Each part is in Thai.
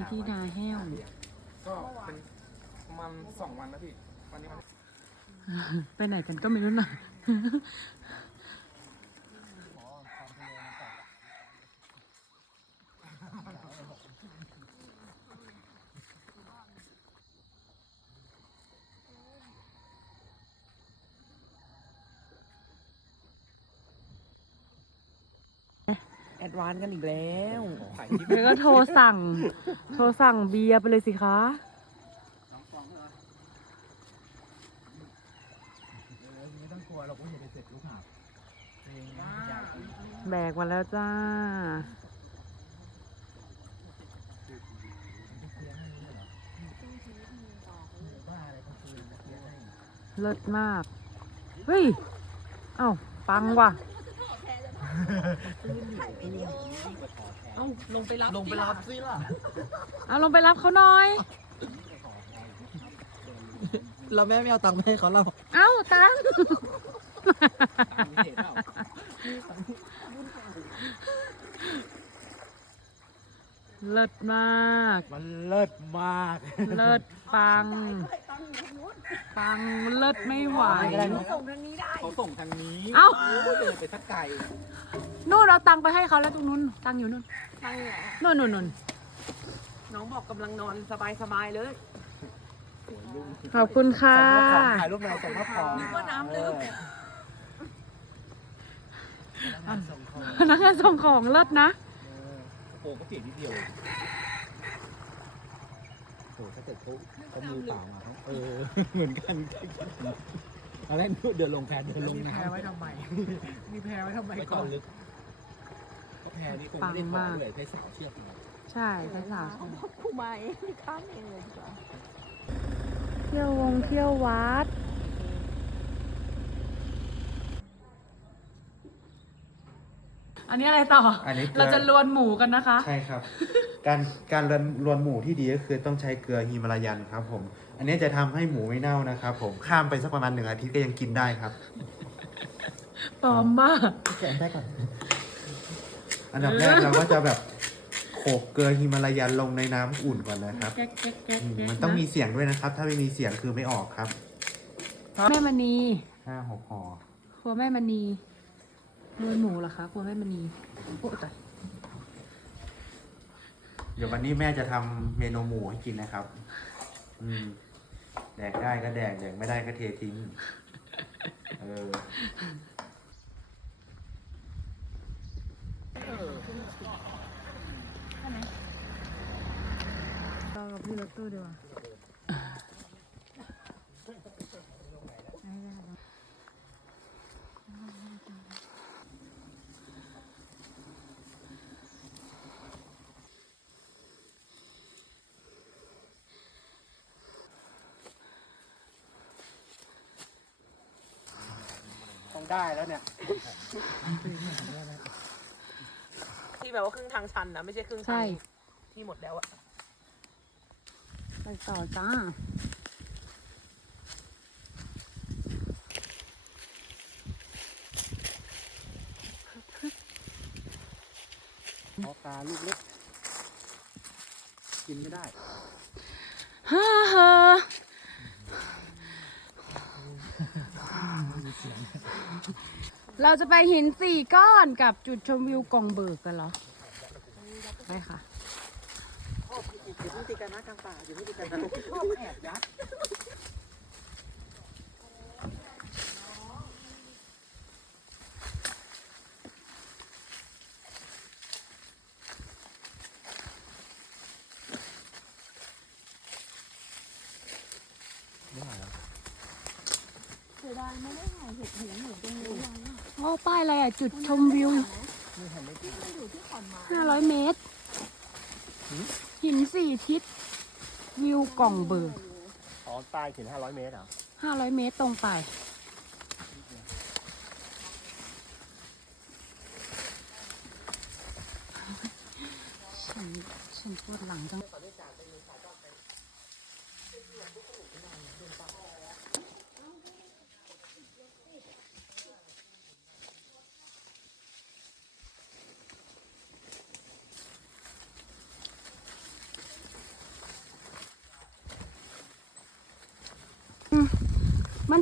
นี้ที่นาแห้ว ก็เป็นประมาณสองวันนะพี่วันนี้วันไปไหนกันก็ไม่รู้นะ แอดวานกันอีกแล้วแล้วก็โทรสั่ง โทรสั่งเบียร์ไปเลยสิคะ ไม่ต้องกลัวเราก็อย่าไปเสร็จลูกหาบเองอยากกินแบกมาแล้วจ้าบ้าอะไรก็คือเสียให้ เลิศมาก เฮ้ย เอ้า ปังว่ะ เอ้าลงไปรับลงไปรับสิล่ะ เอาลงไปรับเขาหน่อย แล้วแม่ไม่เอาตังค์มาให้เขาเราเอ้าตังเลิศมาก มันเลิศมากเลิศปัง ปังเลิศไม่ไหวเขาส่งทางนี้เอ้าเดินไปสักไกล นู่นเอาตังค์ไปให้เขาแล้วตรงนู้นตังค์อยู่นู่นนั่งเนี่ยนู่นนู่นนู่นน้องบอกกำลังนอนสบายสบายๆเลย ขอบคุณค่ะ ถ่ายรูปหน่อยส่งมาของนึกว่าน้ำลึกพนักงานส่งของเลิศนะโอ้ก็เสียนิดเดียวโอ้ถ้าเกิดเขาเขามือเปล่ามาเขาเออ เหมือนกันอะไรเดินลงแพเดินลงน้ำมีแพไว้ทำไมมีแพไว้ทำไมไม่ก่ต้ออนงลึก ก็แพนี่คงไม่ได้ถอดด้วยใช้สาวเชือกมาใช่ใช่ค่ะครูมาเองนี่ข้ามเองเลยดีกว่าเที่ยววงเที่ยววัดอันนี้อะไรต่ออนนี้เกลือเราจะลวนหมูกันนะคะ ใช่ครับ การการรวนรวนหมูที่ดีก็คือต้องใช้เกลือฮิมาลายันครับ ผม อันนี้จะทำให้หมูไม่เน่านะครับ ผมข้ามไปสักประมาณหนึ่งอาทิตย์ก็ยังกินได้ครับปลอมมากแกะได้ก่อน อันดับแรกเราก็จะแบบโขกเกลือฮิมาลายันลงในน้ำอุ่นก่อนนะครับแก๊กแก๊กแก๊กอืมแก๊กมันต้องมีเสียงด้วยนะครับ ถ้าไม่มีเสียงคือไม่ออกครับแม่มณีห้าหกห่อครัวแม่มณีลวนหมูเหรอคะครัวแม่มณีโอ้ตายเดี๋ยววันนี้แม่จะทำเมนูหมูให้กินนะครับ อืม แดกได้ก็แดกแดกไม่ได้ก็เททิ้ง เออ เรากับพี่รถตู้ดีกว่าต้องได้แล้วเนี่ย ที่แบบว่าครึ่งทางชันนะไม่ใช่ครึ่งทาใช่งที่หมดแล้วอะไปต่อจ้าพอตาลูกเล็ก กินไม่ได้ฮ่าฮ่า เราจะไปหินสี่ก้อนกับจุดชมวิวกองเบิกกันเหรอ ไปค่ะ อย่าเพิ่งตีกันนะกลางป่าอย่าเพิ่งตีกันนะชอบแอบยัดโอ้ป้ายอะไรอะ จุดชมวิวห้าร้อยเมตร หินสี่ทิศ วิวกล่องเบิกอ๋อตายถึง500เมตรเหรอห้าร้อยเมตรตรงไป ฉันฉันปวดหลังจัง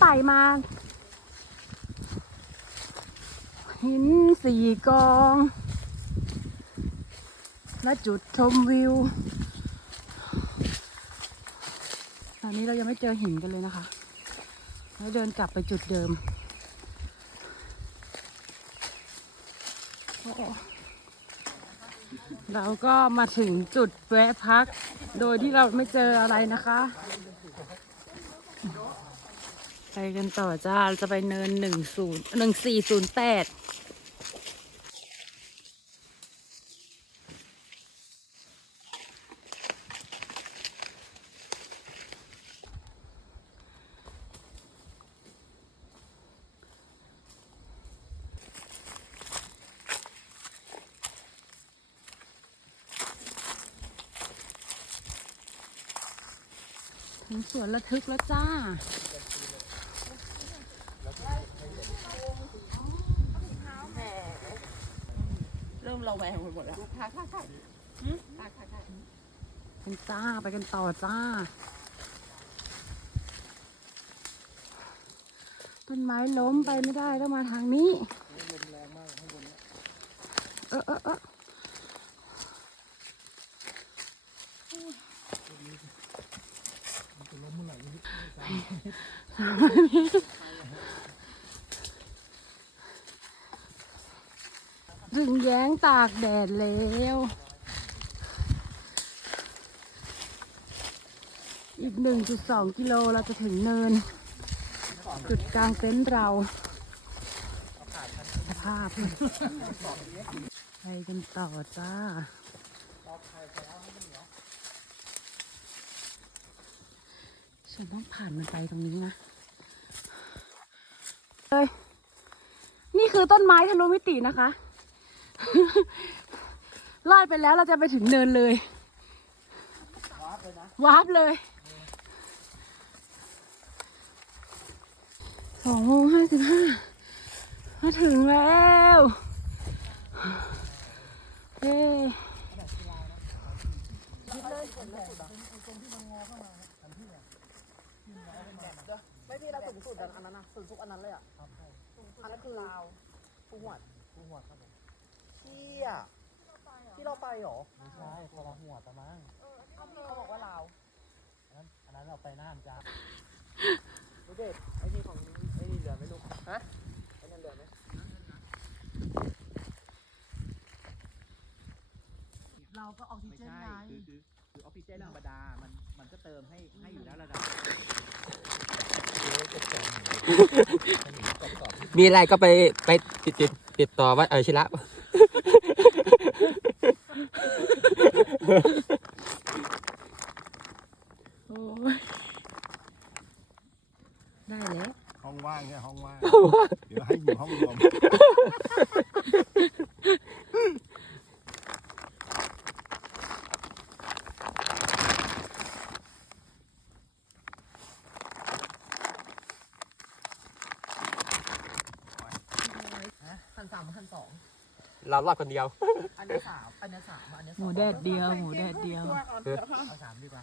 ไต่มา หินสี่กอง และจุดชมวิว ตอนนี้เรายังไม่เจอหินกันเลยนะคะ แล้วเดินกลับไปจุดเดิมโอ้โหเราก็มาถึงจุดแวะพัก โดยที่เราไม่เจออะไรนะคะ ไปกันต่อจ้าเราจะไปเนินหนึ่งศูนย์หนึ่งสี่ศูนย์แปดถึงสวนระทึกแล้วจ้า มเริ่มระแวงไปหมดแล้วค่ะค่ะค่ะค่ะค่ะกันจ้าไปกันต่อจ้า ต้นไม้ล้มไปไม่ได้ต้องมาทางนี้เออเออเออ ถึงแย้งตากแดดแล้วอีก 1.2 กิโลเราจะถึงเนิน จุดกลางเต็นท์เราสภาพไปกันต่อจ้า ฉันต้องผ่านมันไปตรงนี้นะเฮ้ยนี่คือต้นไม้ทะลุมิตินะคะ ลอดไปแล้วเราจะไปถึงเนินเลย วาร์ปเลย สองโมงห้าสิบห้ามาถึงแล้วเย้ไม่พี่เราสูงสุดอันนั้นนะสูงสุดอันนั้นเลยอะอันนั้นคือลาวภูหวดภูหวดครับผม เชี่ยที่เราไปเหรอไม่ใช่คนละหัวตะมั้งเขาบอกว่าลาวอันนั้นอันนั้นเราไปน่านจ้ารู้เด็ดไอ้นี่ของไอ้นี่เหลือไหม่รู้ฮะไอ้นั่นเหลือไหมเราก็ออกซิไม่เจนใช่ไงคือคือคือออกซิเจนธรรมดามันมันก็เติมให้ให้อยู่แล้วระดับมีอะไรก็ไปไปติดติดติดต่อวัดเออชิระ โอ้ยได้แล้ว ห้องว่างเนี่ยห้องว่าง เดี๋ยวให้อยู่ห้องรวม พันสามพันสอง เรารอดคนเดียว อันนี้สามอันนี้สามอันนี้สหองมูแดดเดียว หมูแดดเดียว เอาสามดีกว่า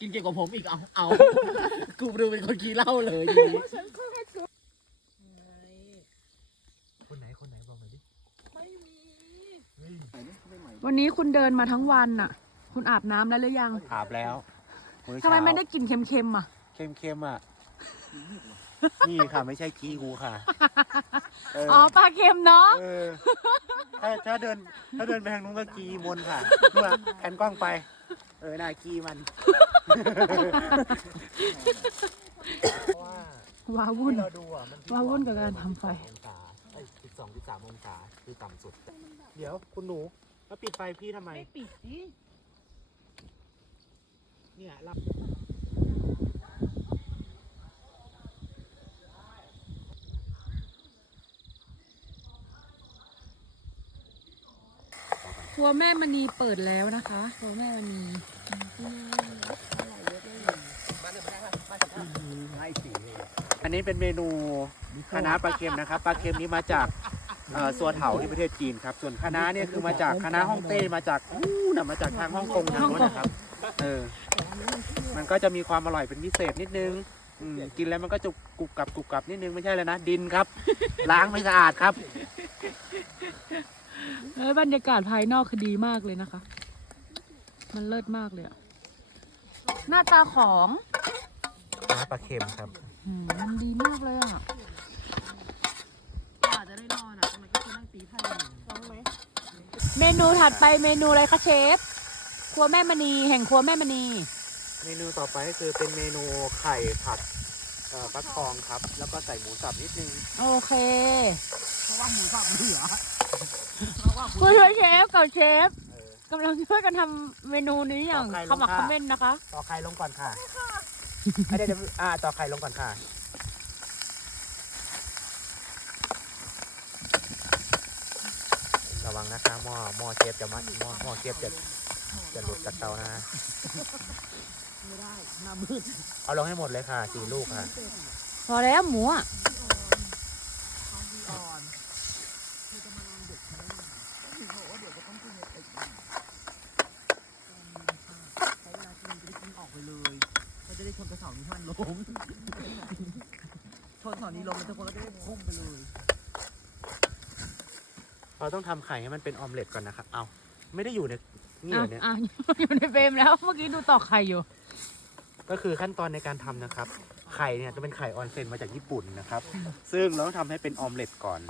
กินเก่งกว่าผมอีกเอาเอา กูดูเป็นคนขี้เหล้าเลยดีคนไหนคนไหนบอกหน่อยดิวันนี้คุณเดินมาทั้งวันน่ะ คุณอาบน้ำแล้วหรือยังอาบแล้วอทำไมเช้าไม่ได้กลิ่นเค็มๆอะ เค็มๆอะ นี่ค่ะไม่ใช่กี้กูค่ะเอออ๋อปลาเค็มเนาะเออถ้าถ้าเดิน ถ้าเดินไปทางนู้นก็กีมนค่ะเมื่อแอนกล้องไป เออน่ากีมัน เพราะว่าว้าวุ่น ที่เราดูอะมันว้าวุ่นกับการทำไฟ องศาไอ้สิบสองสิบสามองศาคือต่ำสุด เดี๋ยวคุณหนูมาปิดไฟพี่ทำไมปิดดิเนี่ยเรา ครัวแม่มณีเปิดแล้วนะคะครัวแม่มณีให้สีเลยอันนี้เป็นเมนูคณะน้าปลาเค็มนะครับปลาเค็มนี้มาจากเอ่อสัวเถาที่ประเทศจีนครับ ส่วนคณะน้าเนี่ยคือมาจากคณะน้าฮ่องเต้มาจากอู้นะมาจากทางฮ่องกงทางโน้นนะครับเออมันก็จะมีความอร่อยเป็นพิเศษนิดนึงอืมกินแล้วมันก็จะกรุบกรับกรุบกรับนิดนึงไม่ใช่เลยนะดินครับ ล้างไม่สะอาดครับ เอ้ยบรรยากาศภายนอกคือดีมากเลยนะคะ มันเลิศมากเลยอะหน้าตาของปลาเค็มครับอืมมันดีมากเลยอะอาจจะได้นอนอะทำไมก็คือนั่งตีไพ่อยู่ร้องไหมเมนูถัดไปเมนูอะไรคะเชฟ ครัวแม่มณีแห่งครัวแม่มณี เมนูต่อไปก็คือเป็นเมนูไข่ผัดเอ่อฟักทองครับ แล้วก็ใส่หมูสับนิดนึง โอเค เพราะว่าหมูสับเหลือ ผู้ช่วยเชฟกับเชฟเออกำลังช่วยกันทำเมนูนี้อย่างต่อไข่ขมักลงเขค่ะม้นนะคะ ต่อไข่ลงก่อนค่ะเดี๋ยวเดี๋ยวอ่าต่อไข่ลงก่อนค่ะระวังนะคะหม้อหม้อเชฟจะมัดหม้อหม้อเชฟจะจะหลุดจากเตานะฮะไม่ได้หน้ามืดเอาลงให้หมดเลยค่ะสี่ลูกค่ะ พอแล้วหมูอะ อ่อน ใช้เวลากินจะได้กินออกไปเลยเราจะได้ ชนกระเสานี้ให้มันล้มชนเสานี้ล้มแล้วทุกคนก็จะได้พุ่งไปเลยเราต้องทำไข่ให้มันเป็นออมเล็ตก่อนนะครับ เอาไม่ได้อยู่ในนี่เหรอะอเนี่ยอะอยู่ในเฟรมแล้ว เมื่อกี้ดูตอกไข่อยู่ ก็คือขั้นตอนในการทำนะครับ ไข่เนี่ยจะเป็นไข่ออนเซนมาจากญี่ปุ่นนะครับ ซึ่งเราต้องทำให้เป็นออมเล็ตก่อน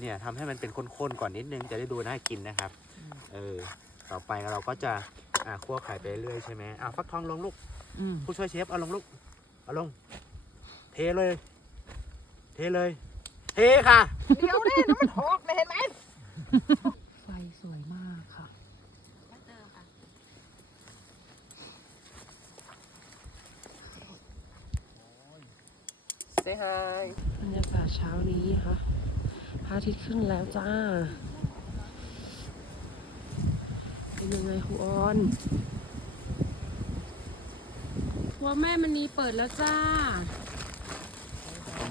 เนี่ยทำให้มันเป็นข้นๆก่อนนิดนึงจะได้ดูน่ากินนะครับ เออ ต่อไปเราก็จะ อ่าคั่วไข่ไปเรื่อยๆใช่ไหมอ่าฟักทองลงลูกอืมผู้ช่วยเชฟเอาลงลูกเอาลง เทเลย เทเลย เทค่ะ เดี๋ยวนี่น้ำมันหอกเลยเห็นไหมไฟสวยมากค่ะ เซฮายบรรยากาศเช้านี้ค่ะพระอาทิตย์ขึ้นแล้วจ้า เป็นยังไงครูออนครัวแม่มณีเปิดแล้วจ้า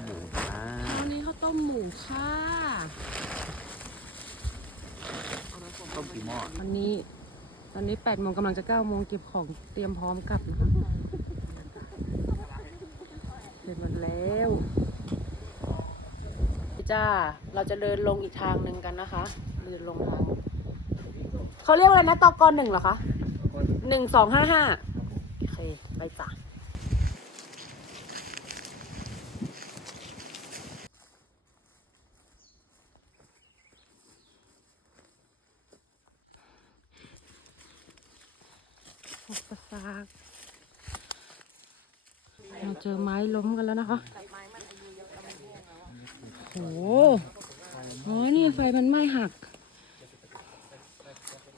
หมูจ้าเช้านี้ข้าวต้มหมูค่ะต้มกี่หม้อวันนี้ ตอนนี้แปดโมงกำลังจะเก้าโมงเก็บของเตรียมพร้อมกลับนะคะเสร็จหมดแล้วจ้า เราจะเดินลงอีกทางหนึ่งกันนะคะ เดินลงทาง เขาเรียกว่าอะไรนะตอกอนหนึ่งเหรอคะหนึ่งสองห้าห้าโอเค ไปจ้ะอุปสรรคเราเจอไม้ล้มกันแล้วนะคะโอ้โหอ๋อนี่ไฟมันไหม้หัก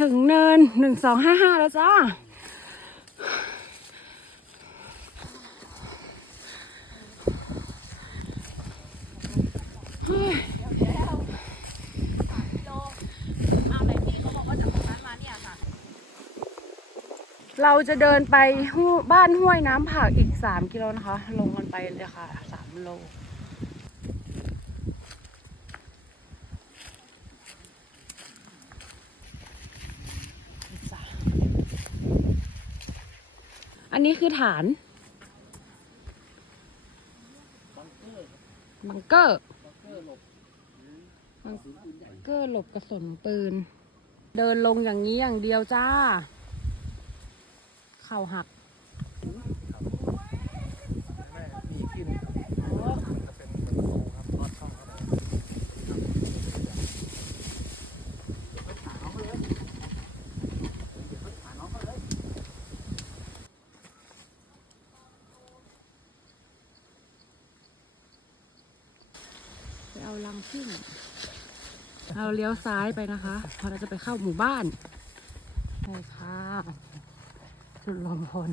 ถึงเนินหนึ่งสองห้าห้าแล้วจ้า เราจะเดินไปห้บ้านห้วยน้ำผักอีก 3 กิโลนะคะ ลงกันไปเลยค่ะ 3 โล นนี้คือฐาน บังเกอร์บังเกอร์หลบกระสุนปืน เดินลงอย่างนี้อย่างเดียวจ้า เข่าหัก มีอีกที่หนึงจะเป็นประตูครับลอดช่องเข้าไป ไป เอาลังพึ่งเราเลี้ยวซ้ายไปนะคะเพราะเราจะไปเข้าหมู่บ้านใช่ค่ะจุดรวมพล